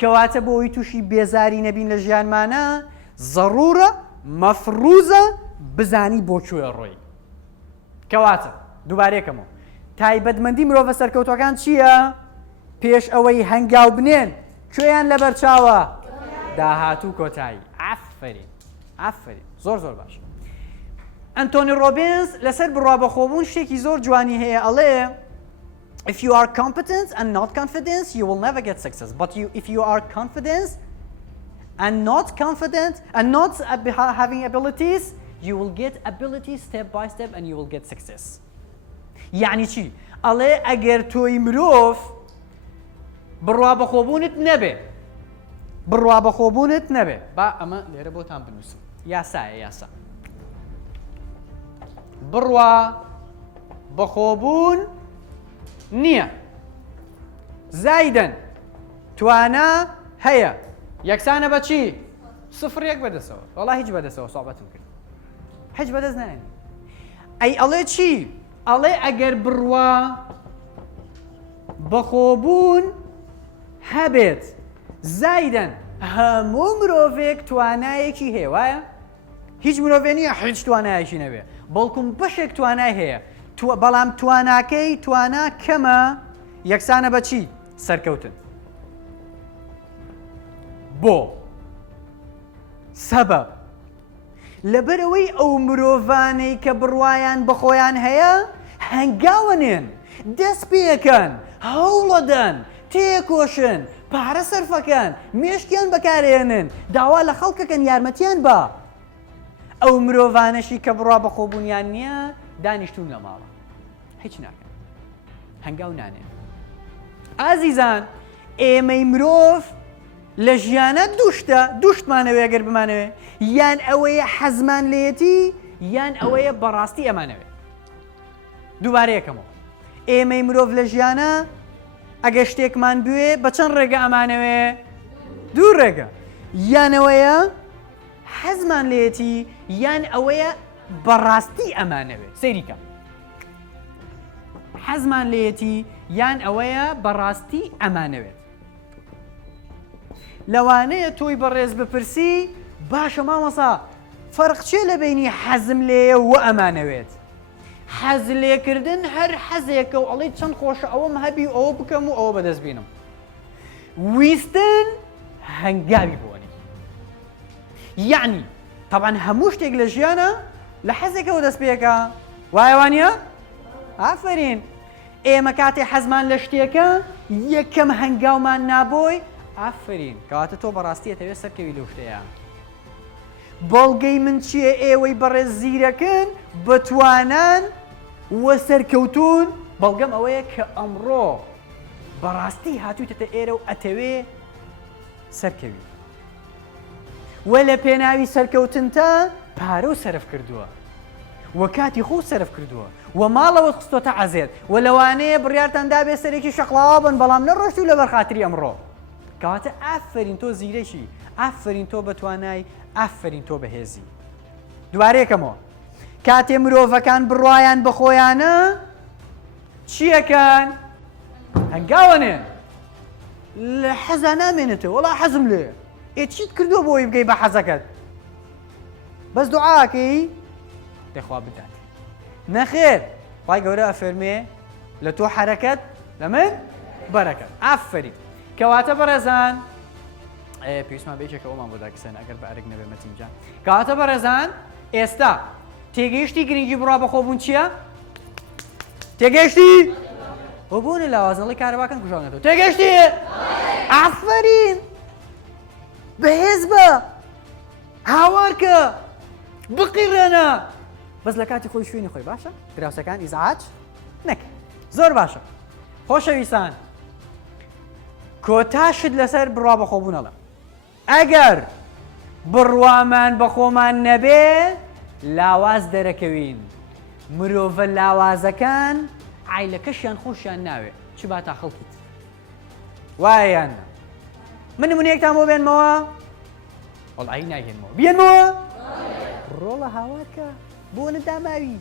کەواتە بۆ ئەوی تووشی بێزاری نەبین لە ژیانمانە ضەڕورە مەفروزە بزانی بۆ کوێ ڕۆی. کەواتە دووبارەیەکەمەوە تایبەتمەندی مرۆڤە سەرکەوتوەکان چییە؟ پێش ئەوەی هەنگاو بنێن کوێیان لەبەر چاوە؟ داهاتوو کۆتایی. ئافرین زۆر باش. ئەنتۆنی ڕۆبینز لەسەر بڕوا بەخۆبوون شتێکی زۆر جوانی هەیە ئەڵێ if you are competent and not confident you will never get success, but if you are confident and not having abilities you will get abilities step by step and you will get success. یعنی چی؟ ئەڵێ ئەگەر تۆی مرۆڤ بڕوا بەخۆبوونت نەبێ با ئەمە لێرە بۆتان بنووسم یاسا بڕوا بەخۆبوون نییە زایدەن توانە هەیە یەکسانە بە چی؟ 0-1 بەدەسەوە. وەڵا هیچ بەدەسەوە سوڵبەتم کرد هیچ بەدەست نایێنی. ئەی ئەڵێ چی؟ ئەڵێ ئەگەر بڕوا بەخۆبوون هەبێت زایدەن هەموو مرۆڤێک توانایەکی هەیە وایە؟ هیچ مرۆڤێ نییە هیچ توانایەکی نەبێ بەڵکوم بەشێک توانای هەیە بەڵام تواناکەی توانا کەمە یەکسانە بە چی؟ سەرکەوتن. بۆ سەبەب لەبەرەوەی ئەو مرۆڤانەی کە بڕوایان بەخۆیان هەیە هەنگاوەنێن دەست پێەکەن هەوڵەدەن تێکۆشن پارە سەرفەکەن مێشکیان بەکارێنن داوا لە خەڵکەکەن یارمەتیان بە ئەو مرۆڤانەشی کە بڕوا بەخۆبوونیان نییە دانیشتون لە ماڵە هیچ ناکەن هەنگاو نانێن. ئازیزان ئێمەی مرۆڤ لە ژیانە دووشتمانەوەی ئەگەر بمانەوێ یان ئەوەیە حەزمان لێتی یان ئەوەیە بەڕاستی ئەمانەوێ. دووبارەیەکەمەوە ئێمەی مرۆڤ لە ژیانە ئەگە شتێکمان بوێ بە چەند ڕێگە ئەمانەوێ؟ دوو ڕێگە یان ئەوەیە حەزمان لێتی یان ئەوەیە بەڕاستی ئەمانەوێ. سەیریکە حەزمان لێتی یان ئەوەیە بەڕاستی ئەمانەوێت. لەوانەیە تۆی بەڕێز بپرسی باشە مامەسا فەرق چێ لە بینی حەزم لێیە و ئەمانەوێت؟ حەز لێکردن هەر حەزێکە و ئەڵێ چەند خۆشە ئەوەم هەبی ئەوە بکەم و ئەوە بەدەست بینم. ویستن هەنگاوی بوونی یعنی طبعا هەموو شتێک لە ژیانە لە حەزێکەوە دەست پێەکە وایەوانە؟ ئافرین ئێمە کاتێ حەزمان لە شتێکە یەکەم هەنگاومان نابۆی ئافرین کەواتە تۆ بەڕاستی ئەتەوێت سەرکەوی لەو شتەیە. بەڵگەی من چییە؟ ئێوەی بەڕێز زیرەکەن بەتوانان وە سەرکەوتون بەڵگەم ئەوەیە کە ئەمڕۆ بەڕاستی هاتوویتە ئێرە و ئەتەوێ سەرکەوی وە لە پێناوی سەرکەوتنتە پارە و سەرف کردووە وە کاتی خۆ سەرف کردووە وە ماڵەوە خستۆتە عەزێت وە لەوانەیە بڕیارتاندا بێ سەرێکی شەقڵاوە بن بەڵام نەڕۆشتوو لەبەر خاتری ئەمڕۆ. کەواتە ئافرین تۆ زیرەکی ئافرین تۆ بەتوانای ئافرین تۆ بەهێزی. دوارێکەمەوە کاتێ مرۆڤەکان بڕوایان بەخۆیانە چیەکەن؟ هەنگاوەنێن لە حەزا نامێنێتەوە وەڵا حەزم لێ چیت کردووە بۆی بگەی بە حەزەکەت؟ بەس دوعاکەی دەخوا بدات نەخێر خی گەورە ئەفەرمێ لە تۆ حەرەکەت لە من بەرەکەت. ئافرین کەواتە بەڕێزان پێویستمان بێکێکە ئەومان بۆ داکسێن ئەگەر بە ئەرگ نەبێ مەتینجان. کەواتە بەڕێزان ئێستا تێگەیشتی گرنگی بڕوا بەخۆبوون چییە؟ تێگەیشتی؟ بۆ بوونە لاوازنەڵی کارەباکەن کوژاونێتەوە تێگەیشتی؟ ئافرین بەهێز بە هاوارکە بقیڕێنە بەس لە کاتی خۆی شوێنی خۆی باشە؟ دراوسەکان ئیزعاج نەکە. زۆر باشە. خۆشەویستان کۆتاشت لەسەر بڕوا بەخۆبوونەڵە ئەگەر بڕوامان بەخۆمان نەبێ لاواز دەرەکەوین. مرۆڤە لاوازەکان عیلەکەشیان خۆشیان ناوێ چی با تا خەڵکیت وایەیان من نمونەیەکتان بۆ بێنمەوە وەڵعی ناهێنمەوە بێنمەوە ڕۆڵە هاوارکە بۆ نەداماوی.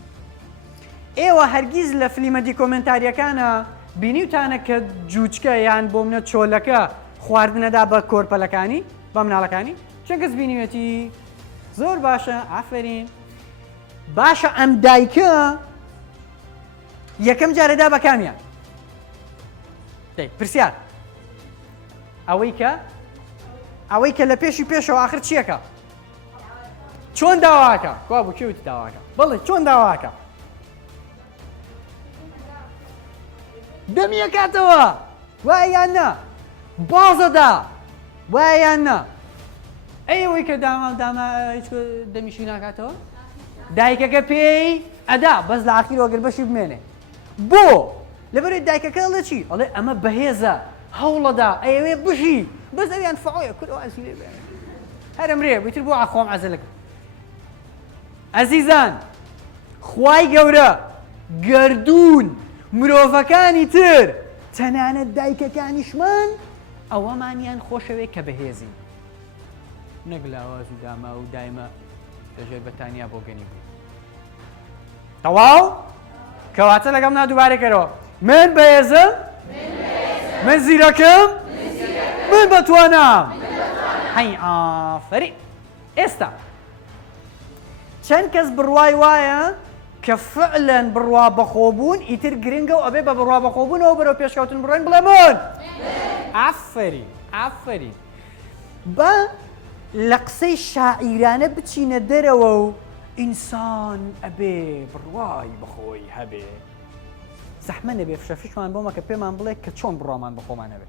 ئێوە هەرگیز لە فلیمە دیکۆمنتاریەکانە بینیوتانە کە جووچکە یان بۆ منە چۆلەکە خواردنەدا بە کۆرپەلەکانی بە مناڵەکانی چه کەس بینیوێتی زۆر باشە ئافرین باشە ئەم دایکە یەکەم جارەدا بە کامیان پرسیار ئەوەی کە لە پێشی پێشەوە آخر چیەکە چۆن داواکە وا بوو کێوتی داواکە بەڵێ چۆن داواکە دەمیەکاتەوە وایە یان نا بازەدا وایە یان نا ئەوەی کە داما هیچ دەمیشی ناکاتەوە دایکەکە پێی ئەدا بەس لە ئاخیرەوە گەر بەشی بمێنێ بۆ لەبەرێت دایکەکە ئەڵێ چی ئەڵێ ئەمە بەهێزە هەوڵەدا ئەوێ بژی بەس ئەویان فعۆیە کورەوە ئەسی لێ بێنێ هەرم ڕێ بیتر بۆ ئاخۆم عەزەلەکە ئەزیزان خوای گەورە گەردوون مرۆڤەکانی تر تەنانەت دایکەکانیشمان ئەوەمانیان خۆشەوێت کە بەهێزی نەک لاواز و داما و دایمە دەژێت بەتانیا بۆ گەنی بوو تەواو کەواتە لەگەڵ نا دووبارێکەرەوە من بەهێزم من زیرەکەم من بەتوانم هەی ئافرین ئێستا چەند کەس بڕوای وایە کە فعلەن بڕوا بەخۆبوون ئیتر گرنگە و ئەبێ بە بڕوا بەخۆبوونەوە بەرەو پێشکەوتن بڕۆین بڵێ من ئافرین بە لە قسەی شاعیرانە بچینە دەرەوە و ئینسان ئەبێ بڕوای بەخۆی هەبێ زەحمە نەبێ فشەفیشمان بۆمە کە پێمان بڵێ کە چۆن بڕوامان بەخۆمان هەبێ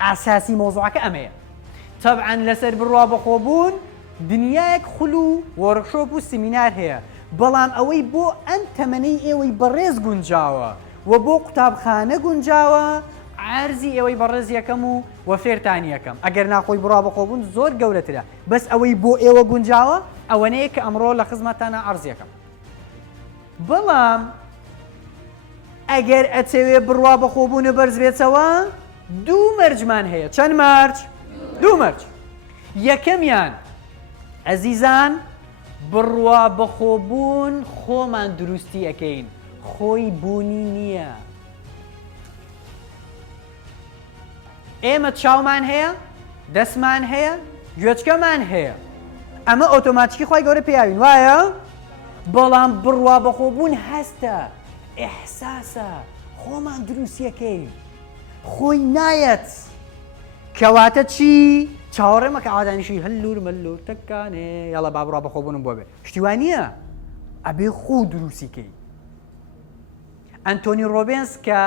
ئاساسی مۆزوعەکە ئەمەیە تەبعەن لەسەر بڕوا بەخۆبوون دنیایەک خول و وەرکشۆپ و سیمینار هەیە بەڵام ئەوەی بۆ ئەم تەمەنەی ئێوەی بەڕێز گونجاوە و بۆ قوتابخانە گونجاوە عەرزی ئێوەی بەڕێز یەکەم و وەفێرتان یەکەم ئەگەر ناخۆی بڕوا بەخۆبوون زۆر گەورەترە بەس ئەوەی بۆ ئێوە گونجاوە ئەوەنەیە کە ئەمڕۆ لە خزمەتانە عەرز یەکەم بەڵام ئەگەر ئەتەوێ بڕوا بەخۆبوونە بەرز بێتەوە دوو مەرجمان هەیە چەند مەرج؟ دوو مەرج یەکەمیان ئەزیزان بڕوا بەخۆبوون خۆمان دروستی ئەەکەین خۆی بوونی نییە ئێمە چاومان هەیە دەستمان هەیە گوێچکەمان هەیە ئەمە ئۆتۆماتیکی خۆی گەورە پێیاوین وایە بەڵام بڕوا بەخۆبوون هەستە ئێحساسە خۆمان دروستیەکەین خۆی نایەت کەواتە چی چاوەڕێمەکە ئادانیشی هەللور مەللور تەکانێ یاڵە با بڕوا بەخۆبوونم بۆ بێ شتیوانیە ئەبێ خۆ دروستیکەی ئەنتۆنی ڕۆبێنس کە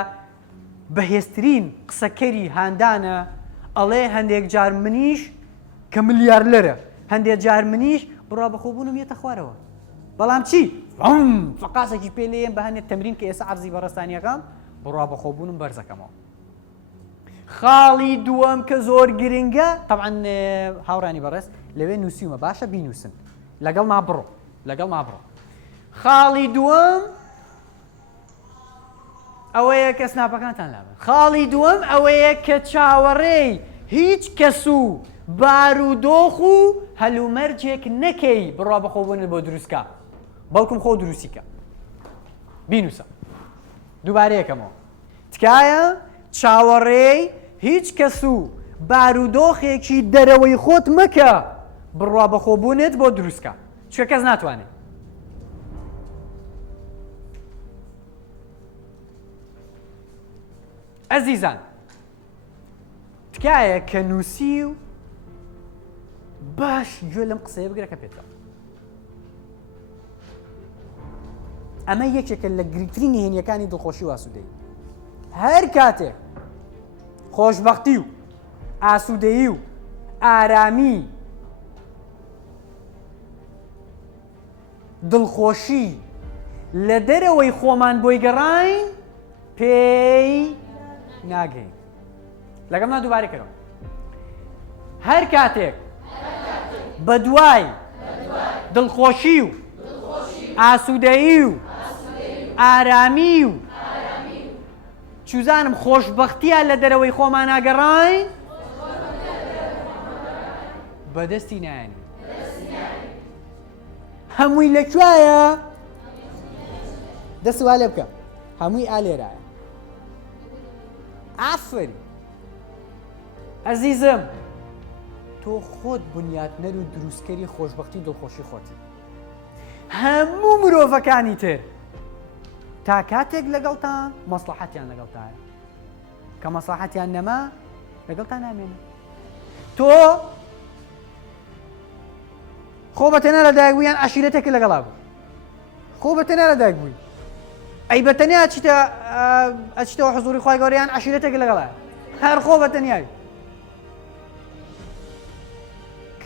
بەهێزترین قسەکەری هاندانە ئەڵێ هەندێک جار منیش کە ملیارلەرە هەندێک جار منیش بڕوا بەخۆبوونم یێتە خوارەوە بەڵام چی فقاسێکی پێ لێم بە هەندێک تەمرین کە ئێستا عەرزی بەڕێستانیەکەم بڕوا بەخۆبوونم بەرزەکەمەوە خاڵی دووەم کە زۆر گرنگە طبعاً هاوڕانی بەڕێز لەوێ نووسیومە باشە بینووسن لەگەڵ ما بڕۆ خاڵی دووەم ئەوەیە کە سناپەکانتان لابن خاڵی دووەم ئەوەیە کە چاوەڕێی هیچ کەس و بارودۆخ و هەلومەرجێک نەکەی بڕوا بەخۆبوونت بۆ دروستکە بەڵکم خۆ دروستیکە بینووسە دووبارەیەکەمەوە تکایە چاوەڕێی هیچ کەس و بارودۆخێکی دەرەوەی خۆت مەکە بڕوا بەخۆبوونت بۆ دروستکە چکە کەس ناتوانێت ئەزیزان تکایە کە نووسی و باش گوێ لەم قسەیە بگرەکە پێێتەوە ئەمە یەکێکە لە گرنگترین نهێنیەکانی دڵخۆشی و ئاسوودەی هەر کاتێک خۆشبەختی و ئاسوودەیی و ئارامی دڵخۆشی لە دەرەوەی خۆمان بۆی گەڕاین پێی ناگەین لەگەڵ دووبارەکەەوە هەر کاتێک بە دوای دڵخۆشی و ئاسوودەیی و ئارامی و چوزانم خۆشبەختیە لە دەرەوەی خۆمان ناگەڕاین بەدەستی نایانی هەمووی لەکوایە دەسووا لێ بکە هەمووی ئالێرایە ئافری عزیزم تۆ خۆت بنیاتنەر و دروستکەری خۆشبەختی دڵخۆشی خۆتی هەموو مرۆڤەکانی تر تا کاتێک لەگەڵتان مەسلحەتیان لەگەڵتایە کە مەسلحەتیان نەما لەگەڵتان نامێنن تۆ خۆ بەتەنیا لە دایکبوویان عەشیرەتێکی لەگەڵا بوو خۆ بەتەنیا لە دایکبووی ئەی بەتەنیا ئەچیتەوە حزوری خوای گەورەیان عەشیرەتێکی لەگەڵایە هەر خۆ بەتەنیاوی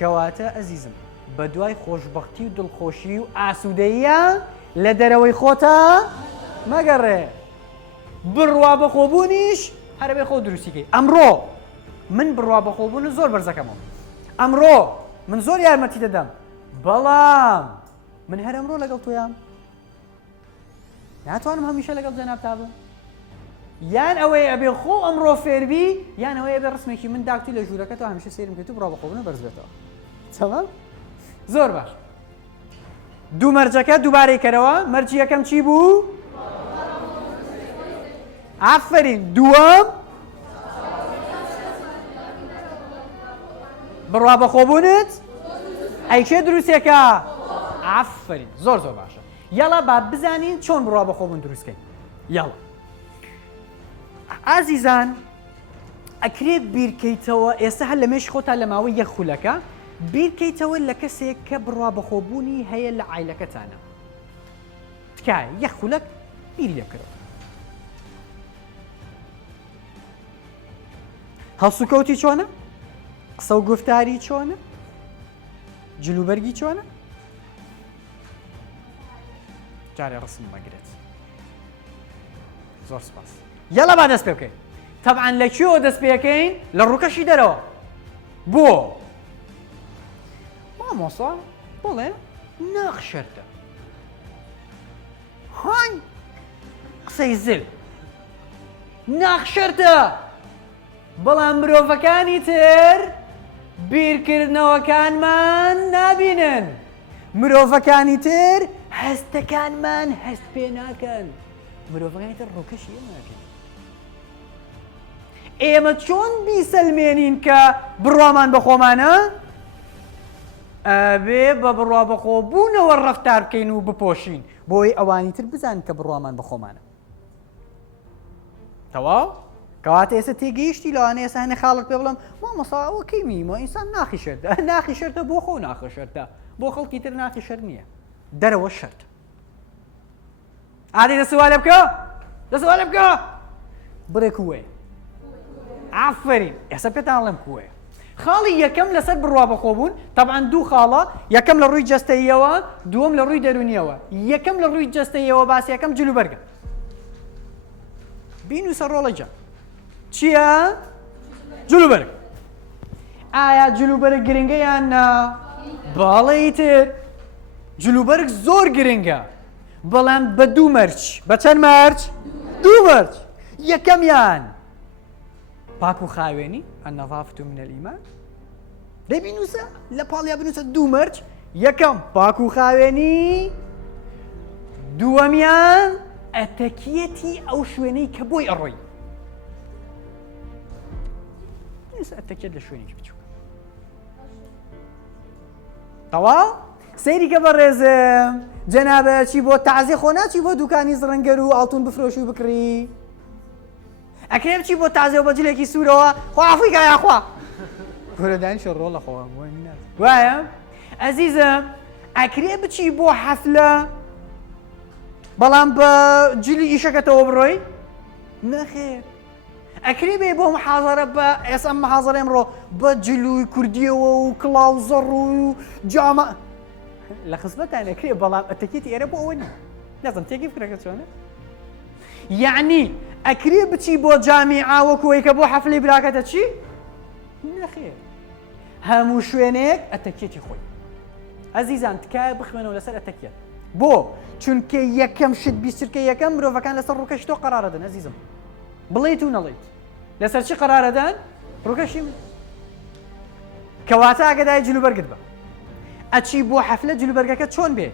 کەواتە ئەزیزم بە دوای خۆشبەختی و دڵخۆشی و ئاسوودەییە لە دەرەوەی خۆتە مەگەڕێ بڕوا بەخۆبوونیش هەرەبێ خۆ دروستیکەی ئەمڕۆ من بڕوا بەخۆبوون زۆر بەرزەکەمەوە ئەمڕۆ من زۆر یارمەتی دەدەم بەڵام من هەر ئەمڕۆ لەگەڵ تۆیام ناتوانم هەمیشە لەگەڵ جەنابتا بم یان ئەوەی ئەبێ خۆ ئەمڕۆ فێربی یان ئەوەی ئەبێ ڕسمێکی من داکتی لە ژوورەکەتەوە هەمیشە سێرم کرد و بڕوا بەخۆبوونە بەرز بێتەوە تەمام زۆر باش دوو مەرجەکە دووبارەی کەرەوە مەرجی یەکەم چی بوو؟ ئافرین دووەم بڕوا بەخۆبوونت ئەی کێ دروستێکە؟ ئافرین زۆر زۆر باشە یاڵا با بزانین چۆن بڕوا بەخۆبوون دروستکەین یاڵا ئازیزان ئەکرێ بیرکەیتەوە ئێستا هەر لە مێشی خۆتا لە ماوەی یەک خولەکە بیرکەیتەوە لە کەسێک کە بڕوا بەخۆبوونی هەیە لە عایلەکەتانە تکایە یەک خولەک بیری لێبکەرەوە هەڵسوکەوتی چۆنە؟ قسە و گفتاری چۆنە؟ جلوبەرگی چۆنە؟ جارێ ڕسم مەگرێت زۆر سپاس یەڵا با دەست پێ بکەین تەبعاً لەکوێوە دەست پێەکەین لە ڕووکەشی دەرەوە بۆ مامۆسا بڵێ ناخشەرتە هاین قسەی زل ناخشەرتە بەڵام مرۆڤەکانی تر بیرکردنەوەکانمان نابینن مرۆڤەکانی تر هەستەکانمان هەست پێ ناکەن مرۆڤەکانی تر ڕووکەشی ئێمەکەن ئێمە چۆن بیسەلمێنین کە بڕوامان بە خۆمانە ئەبێ بە بڕوا بەخۆبوونەوە ڕەفتار بکەین و بپۆشین بۆی ئەوانی تر بزانین کە بڕوامان بە خۆمانە تەواو کەواتە ئێستا تێگەیشتی لەوانە ئێستا هەنێ خاڵت پێ بڵم مامۆستا ئەوە کەی میمە ئینسان ناخی شەرتە ناخی شەرتە بۆ خۆ ناخە شەرتە بۆ خەڵکی تر ناخی شەر نییە دەرەوە شەرتە ئادی دەسەوالێ بکە دەسەوالێ بکە بڕێ کوێ ئافرین ئێستا پێتان ئەڵێم کوێ خاڵی یەکەم لەسەر بڕوا بەخۆبوون تەبعاً دوو خاڵە یەکەم لە ڕووی جەستەییەوە دووەم لە ڕووی دەرونیەوە یەکەم لە ڕووی جەستەییەوە باسی یەکەم جلوبەرگە بینوسە ڕۆڵەجە چییە؟ جلوبەرگ ئایا جلوبەرگ گرنگە یان نا؟ باڵێ تر جلوبەرگ زۆر گرنگە بەڵام بە دوو مەرج بە چەند مەرج؟ دوو مەرج یەکەمیان پاک و خاوێنی النەظافة من الإيمان دەبینوسە لە پاڵیا بنووسە دوو مەرج یەکەم پاک و خاوێنی دووەمیان ئەتەکیەتی ئەو شوێنەی کە بۆی ئەڕۆی ئەتەکیەت لە شوێنێکی بچووکە تەواو سەیری کە بەڕێزم جەنابە چی بۆ تەعزیە خۆ ناچی بۆ دوکانی زڕەنگەر و ئاڵتون بفرۆشی و بکڕی ئەکرێ بچی بۆ تازێ و بە جلێکی سوورەوە خوا عەفوی کە یاخوا گۆرەدانیشە ڕۆڵە خۆوە وایە ئەزیزم ئەکرێ بچی بۆ حەفلە بەڵام بە جلی ئیشەکەتەوە بڕۆی نەخێر ئەکرێ بێ بۆ محاضەرە بە ئێستا محاضەرە ئەمڕۆ بە جلوی کوردیەوە و کڵاو زەڕ و جامە لە خزمەتان ئەکرێ بەڵام ئەتەکێتی ئێرە بۆ ئەوە نیە نەزم تێکی فکرەکە چۆنە یعنی ئەکرێ بچی بۆ جامیعا وەکوەی کە بۆ حەفلەی براکەتە چی؟ نەخێر هەموو شوێنێک ئەتەکێتی خۆی ئەزیزان تکایە بخوێنەوە لەسەر ئەتەکێت بۆ چونکە یەکەم شت بیسترکە یەکەم مرۆڤەکان لەسەر ڕووکەشی تۆ قەرارەدەن ئەزیزم بڵێیت و نەڵێیت لەسەر چی قەرارەدەن؟ ڕووکەشی من کەواتە ئاگاداری جلوبەرگت بە ئەچی بۆ حەفلە جلوبەرگەکە چۆن بێ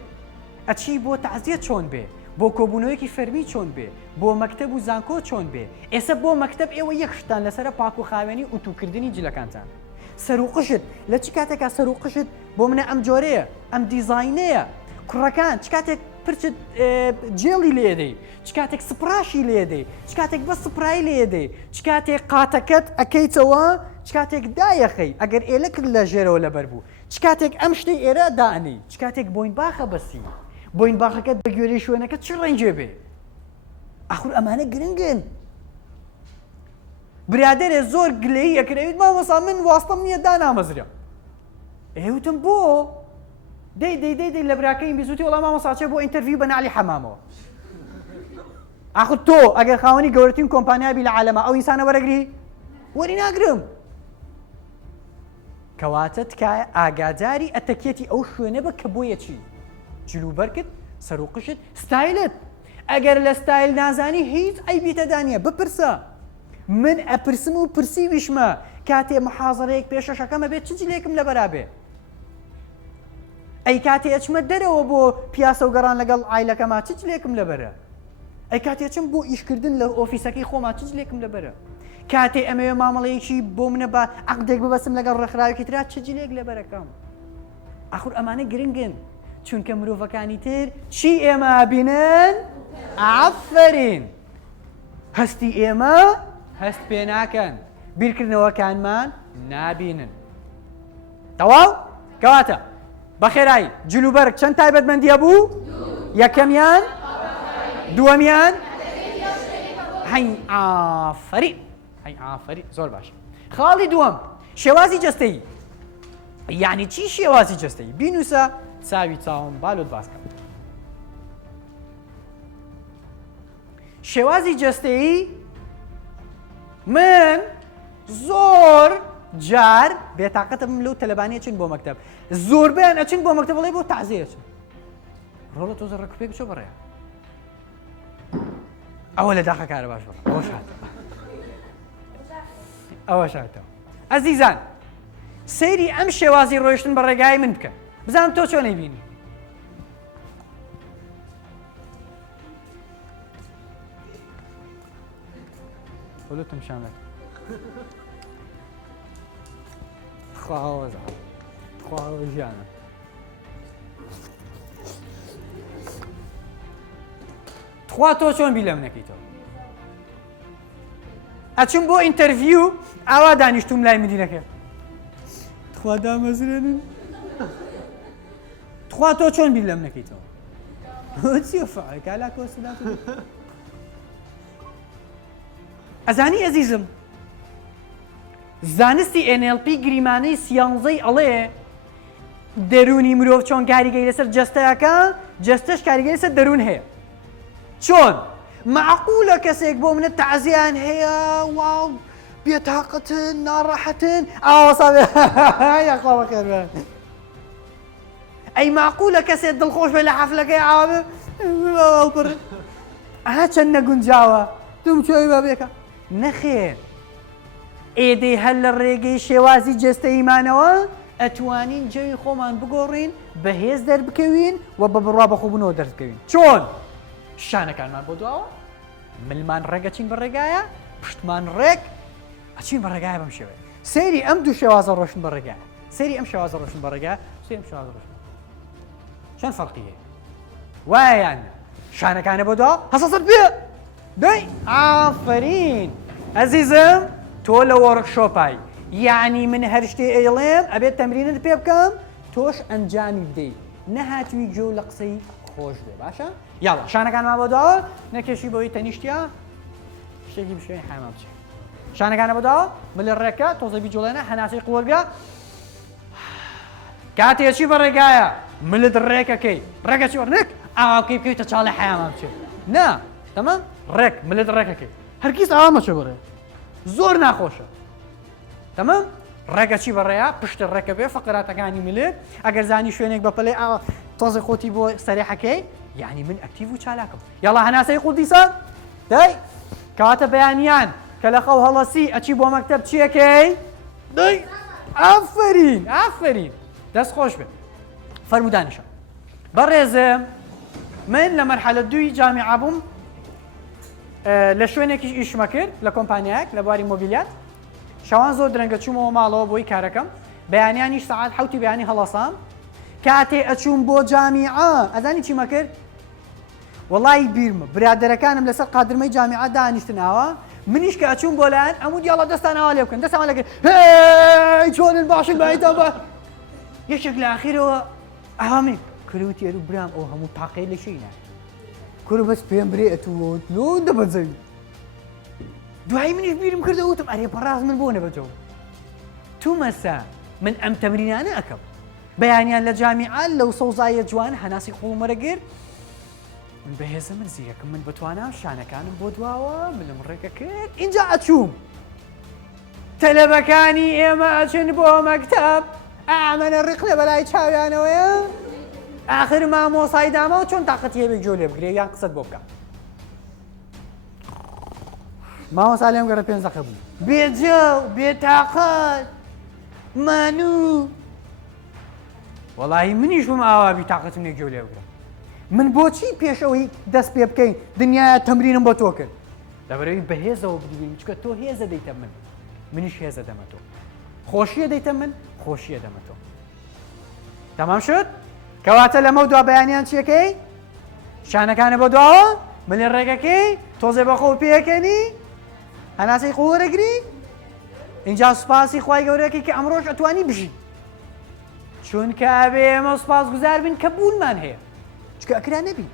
ئەچی بۆ تەعزیە چۆن بێ بۆ کۆبوونەوەیەکی فەرمی چۆن بێ بۆ مەکتەب و زانکۆ چۆن بێ ئێستا بۆ مەکتەب ئێوە یەکشتان لەسرە پاک و خاوێنی ئوتوکردنی جلەکانتان سەر و قشت لە چ کاتێکا سەر و قشت بۆ منە ئەم جۆرەیە ئەم دیزاینەیە کوڕەکان چ کاتێک پرچت جێڵی لێدەی چ کاتێک سپراشی لێدەی چ کاتێک بە سپرای لێدەی چ کاتێک قاتەکەت ئەەکەیتەوە چ کاتێک دایەخەی ئەگەر ئێلە کرد لە ژێرەوە لەبەر بوو چ کاتێک ئەم شتەی ئێرە دانەی چ کاتێک بۆین باخە بەسی بۆین باخەکەت بە گوێرەی شوێنەکەت چ ڕەنجێ بێ ئەخور ئەمانە گرنگن برادێرێ زۆر گلەی ئەکرێت مامۆستا من واستەم نییە دانامەزرە ئێوتم بۆ دەی لە براکەی بیزوتی وەڵام مامۆستاچێ بۆ ئینتەرویو بە نالی حەمامەوە ئاخود تۆ ئەگەر خاوەنی گەورەترین کۆمپانیابی لە عالەمە ئەو ئینسانە وەرەگری وەری ناگرم کەواتە تکایە ئاگاداری ئەتەکێتی ئەو شوێنە بە کە بۆیە چی جلوبەرکت سەر و قشت ستایلت ئەگەر لە ستایل نازانی هیچ ئەیبیتەدانە بپرسە من ئەپرسم و پرسیویشمە کاتێ محازەرەیەک پێشەشەکەمە بێت چ جلێکم لە بەرابێ ئەی کاتێ ئەچمە دەرەوە بۆ پیاسە و گەڕان لەگەڵ ئایلەکەما چ جلێکم لەبەرە ئەی کاتێچم بۆ ئیشکردن لە ئۆفیسەکەی خۆما چ جلێکم لەبەرە کاتێ ئەمەوێ مامەڵەیەکی بۆ منە بە عەقدێک ببەسم لەگەڵ ڕێکخراوێکی ترا چ جلێک لەبەرەکەم ئاخور ئەمانە گرنگن چونکە مرۆڤەکانی تر چی ئێمە بینن ئافەرین هەستی ئێمە هەست پێ ناکەن بیرکردنەوەکانمان نابینن تەواو کەواتە بەخێرایی جلوبەرگ چەند تایبەتمەندیە بوو یەکەمیان دووەمیان هەی ئافەرین هەی ئافەرین زۆر باش خاڵی دووەم شێوازی جەستەیی یعنی چی شێوازی جەستەیی بینوسە چاوی چاوم بالۆت باسکەم شێوازی جەستەیی من زۆر جار بێتاقەتم لەو تەلەبانیە چین بۆ مەکتەب زۆربیان ئەچین بۆ مەکتەب بڵێ بۆ تەعزیەچن ڕۆڵە تۆزە ڕێکوپێ بچۆ بڕێ ئەوە لە داخە کارە باش بڕە ئەوە شاتەوە ئەوە شاتەوە ئەزیزان سەیری ئەم شێوازی ڕۆیشتن بە ڕێگای من بکە بزانم تۆ چۆنەی بینی قلتم شامل خواهوزا خواهوزیانە تخوا تۆ چۆن بی لە منەکەیتەوە ئەچم بۆ ئینتەرویو ئاوا دانیشتوم لای مدیرەکە تخوا دامەزرێنن تخوا تۆ چۆن بی لە منەکەیتەوە چیە فعەکە لا کۆسدا ئەزانی ئەزیزم زانستی NLP گریمانەی سیانزەی ئەڵێ دەرونی مرۆڤ چۆن کاریگەی لەسەر جەستەیەکە جەستەش کاریگەی لەسەر دەرون هەیە چۆن معقولە کەسێک بۆ منە تەعزیان هەیە واو بێتاقەتن ناڕەحەتن ئاوەسا بێ یاخوا بەخێر بێ ئەی معقولە کەسێک دڵخۆش بێ لە حەفلەکەی ئاوا بێ پڕ ئەها چەند نەگونجاوە دوم چۆی بە بێکە نەخێر ئێدەی هەر لە ڕێگەی شێوازی جەستەیمانەوە ئەتوانین جەوی خۆمان بگۆڕین بەهێز دەربکەوین و بە بڕوا بەخۆبوونەوە دەربکەوین چۆن شانەکانمان بۆ دواوە ملمان ڕێگە چین بە ڕێگایە پشتمان ڕێک ئەچین بە ڕێگایە بەم شێوەیە سەیری ئەم دوو شێوازە ڕۆشن بە ڕێگایە سەیری ئەم شێوازە ڕۆشن بە ڕێگایە سەیری ئەم شێوازە ڕۆشن چەند فەرقی هەیە وایان شانەکانە بۆ دوا هەسەسەر بێ دەی ئافەرین ئەزیزم تۆ لە وەرکشۆپای یعنی من هەر شتێ ئێڵێم ئەبێت تەمرینت پێ بکەم تۆش ئەنجامی بدەیت نەهاتووی گوێ لە قسەی خۆش بێ باشە یاڵە شانەکانمان بۆ داوە نەکێشی بۆی تەنیشتیا شتێکی بشوێنی حەمام بچێ شانەکانە بۆ داوە ملە ڕێکە تۆزە بیجۆڵێنە هەناسەی قووەرگە کاتێکی بە ڕێگایە ملت ڕێکەکەی ڕێگەچی وەرنێک ئاواکەی بکەویتە چاڵی حەمام بچێ نا تەمام ڕێک ملت ڕێکەکەی هەرگیز ئاوا مەچە بڕێ زۆر ناخۆشە تەمام ڕێگەچی بەڕێیا پشتە ڕێکە بێ فەقراتەکانی ملت ئەگەر زانی شوێنێک بە پەلەی ئاوا تۆزە خۆتی بۆ سەریحەکەی یعنی من ئەکتیڤ و چالاکم یاڵا هەناسەی قودیسان دەی کەواتە بەیانیان کە لە خەو هەڵەسی ئەچی بۆ مەکتەب چیەکەی دەی ئافەرین ئافەرین دەست خۆش بێ فەرمودانیشە بەڕێزم من لە مەرحەلە دووی جامیعە بووم لە شوێنێکیش ئیشمە کرد لە کۆمپانیایەک لە بواری مۆبیلیات شەوان زۆر درەنگە چوومەوە ماڵەوە بۆی کارەکەم بەیانیانیش سەعات حەوتی بەیانی هەڵەسام کاتێ ئەچووم بۆ جامیعە ئەزانی چیمە کرد وەڵی بیرمە برادەرەکانم لەسەر قادرمەی جامیعە دانیشتناوە منیش کە ئەچووم بۆ لایەن ئەموو دیاڵە دەستانەوە لێ بکەن دەستان لەکرد هی چۆنن باشن بایتە بە یەکێک لە ئاخیرەوە ئامی کروتی ئەرو برام ئەو هەموو تاقەی لە شینە کورو بەس پێم برێ ئەتووت لۆ دەبەجەوی دوایی منیش بیرم کردە وتم ئەرێ پەڕاز من بۆ نەبەجەوە تو مەسا من ئەم تەمرینانە ئەەکەم بەیانیان لە جامیعە لەو سەوزایە جوان هەناسی خوڵمەرەگرت من بەهێزە من زیەکەم من بتوانم شانەکانم بۆ دواوە ملم ڕێکە کرد اینجا ئەچووم تەلەبەکانی ئێمە ئەچن بۆ مەکتەب ئامەنە ڕق لە بەلای چاویانەوەیە ئاخر مامۆسای دامەوە چۆن تاقەتی هەبێ جۆ لێ بگرێ یان قسەت بۆ بکە مامۆسا لێم گەڕە 5 دقیقە بوو بێجە و بێتاقەت مانوو وەڵاهی منیش بووم ئاوابی تاقەتم لێ جۆ لێ بگرە من بۆچی پێشەوەی دەست پێ بکەین دنیای تەمرینم بۆ تۆ کرد لەبەرەوەی بەهێزەوە بگوین چکە تۆ هێزە دەیتە من منیش هێزە دەمە تۆ خۆشیە دەیتە من خۆشیە دەمە تۆ تەمام شد کەواتە لەمە دوا بەیانیان چیەکەی شانەکانە بۆ دواوە ملێ ڕێگەکەی تۆزێ بەخۆ پێکەنی هەناسەی قووەرەگری اینجا سوپاسی خوای گەورەکەی کە ئەمڕۆژ ئەتوانی بژی چونکە ئەبێ ئێمە سوپاسگوزار بین کە بوونمان هەیە چکە ئەکرا نەبی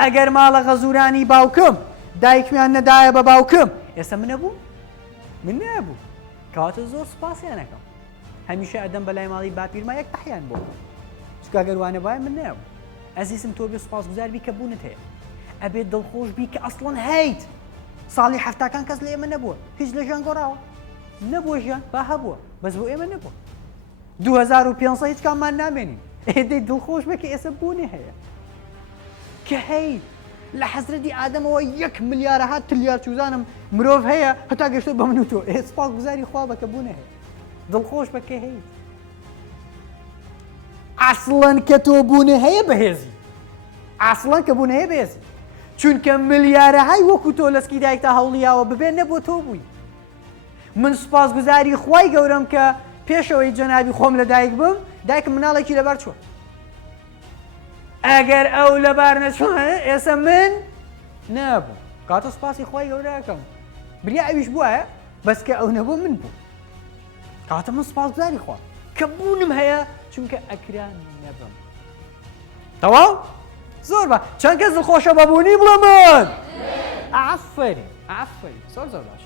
ئەگەر ماڵە غەزوورانی باوکم دایکمیان نەدایە بە باوکم ئێستا من نەبوو من نەبوو کەواتە زۆر سوپاسیانەکەم هەمیشە ئەدەم بەلای ماڵی باپیرما یەک تەحیان بۆ چکە ئەگەر وانە وایە من نەبوو ئەزیزم تۆ بێ سوپاسگوزار بی کە بوونت هەیە ئەبێت دڵخۆش بی کە ئەسڵەن هەیت ساڵی هەفتاکان کەس لە ئێمە نەبووە هیچ لە ژیان گۆڕاوە نەبووە ژیان با هەبووە بەس بۆ ئێمە نەبووە 2500 هیچ کاممان نامێنین ئێدەی دڵخۆش بێ کە ئێستا بوونی هەیە کە هەیت لە حەزرەتی ئادەمەوە 1 ملیارەها تلیار چوزانم مرۆڤ هەیە هەتا گەشتە بە من و تۆ سوپاسگوزاری خوا بە کە بوونە هەیە دڵخۆش بە کە هەیت ئەسڵەن کە تۆ بوونە هەیە بەهێزی ئەسڵەن کە بوونە هەیە بەهێزی چونکە ملیارەهای وەکو تۆ لەسکی دایک تا هەوڵیاوە ببێن نەبووە تۆ بووی من سوپاسگوزاری خوای گەورەم کە پێشەوەی جەنابی خۆم لە دایک بم دایکم مناڵێکی لەبەر چووە ئەگەر ئەو لەبار نەچووە ئێستا من نەبوو کاتە سوپاسی خوای گەورەکەم بریا ئەویش بووە بەس کە ئەو نەبوو من بوو کاتە من سوپاسگوزاری خوا کە بوونم هەیە چونکە ئەکرا نەبم تەواو زۆر بە چەند کەس دڵخۆشە بەبوونی بڵێ من ئافەرین ئافەرین زۆر زۆر باش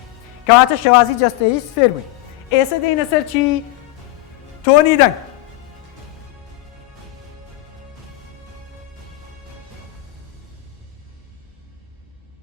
کەواتە شێوازی جەستەیی سفێر بووین ئێستا دێینە سەر چی تۆنی دەنگ